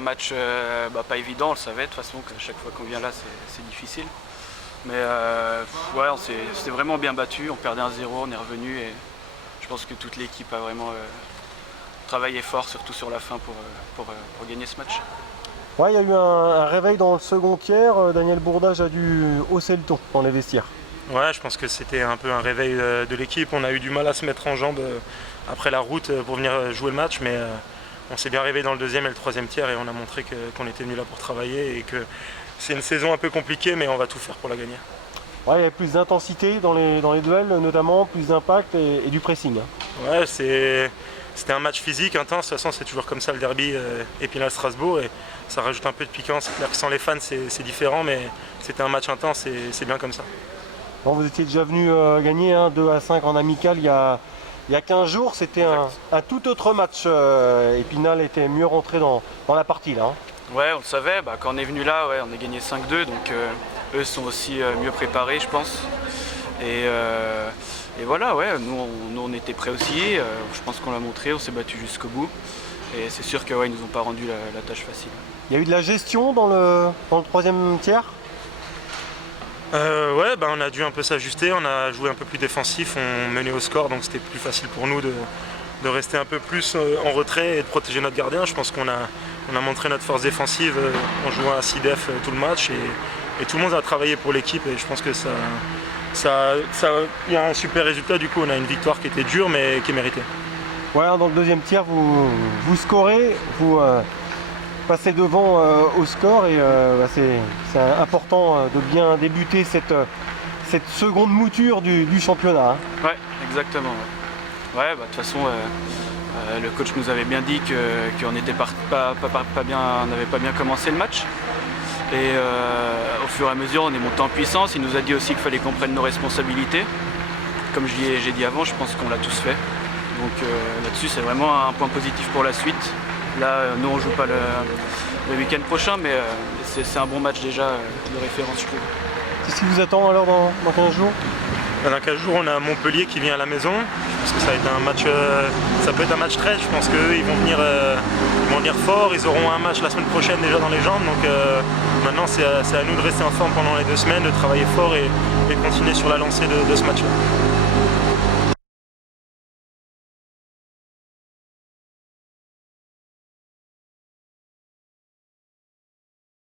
match pas évident, on le savait de toute façon, qu'à chaque fois qu'on vient là c'est difficile. Mais ouais, on s'est vraiment bien battu, on perdait 1-0, on est revenu et je pense que toute l'équipe a vraiment travaillé fort, surtout sur la fin pour gagner ce match. Ouais, il y a eu un réveil dans le second tiers, Daniel Bourdage a dû hausser le ton dans les vestiaires. Ouais, je pense que c'était un peu un réveil de l'équipe. On a eu du mal à se mettre en jambes après la route pour venir jouer le match, mais on s'est bien réveillé dans le deuxième et le troisième tiers et on a montré qu'on était venu là pour travailler et que c'est une saison un peu compliquée, mais on va tout faire pour la gagner. Ouais, il y avait plus d'intensité dans les duels, notamment plus d'impact et du pressing. Ouais, c'était un match physique intense. De toute façon, c'est toujours comme ça le derby Épinal-Strasbourg et ça rajoute un peu de piquant. C'est clair que sans les fans, c'est différent, mais c'était un match intense et c'est bien comme ça. Bon, vous étiez déjà venu gagner 2-5 en amical il y a 15 jours. C'était un tout autre match. Épinal était mieux rentré dans la partie là. Ouais, on le savait. Quand on est venu là, ouais, on a gagné 5-2, donc eux sont aussi mieux préparés, je pense. Et voilà, ouais, nous on était prêts aussi. Je pense qu'on l'a montré, on s'est battu jusqu'au bout. Et c'est sûr qu'ils nous ont pas rendu la tâche facile. Il y a eu de la gestion dans le troisième tiers. Ouais, on a dû un peu s'ajuster, on a joué un peu plus défensif, on menait au score, donc c'était plus facile pour nous de rester un peu plus en retrait et de protéger notre gardien. Je pense qu'on a montré notre force défensive en jouant à 6 def tout le match et tout le monde a travaillé pour l'équipe et je pense que il y a un super résultat. Du coup, on a une victoire qui était dure mais qui est méritée. Ouais, dans le deuxième tiers, vous scorez, vous passez devant au score et c'est important de bien débuter cette seconde mouture du championnat. Ouais, exactement. Ouais, de toute façon, le coach nous avait bien dit qu'on n'était n'avait pas bien commencé le match. Et au fur et à mesure, on est monté en puissance. Il nous a dit aussi qu'il fallait qu'on prenne nos responsabilités. Comme j'ai dit avant, je pense qu'on l'a tous fait. Donc là-dessus, c'est vraiment un point positif pour la suite. Là, nous, on ne joue pas le week-end prochain, mais c'est un bon match déjà de référence, je trouve. Qu'est-ce qui vous attend alors dans 15 jours ? Dans 15 jours, on a Montpellier qui vient à la maison. Je pense que ça va être un match, ça peut être un match très. Je pense qu'eux, ils vont venir fort. Ils auront un match la semaine prochaine déjà dans les jambes. Donc maintenant, c'est à nous de rester en forme pendant les 2 semaines, de travailler fort et de continuer sur la lancée de ce match-là.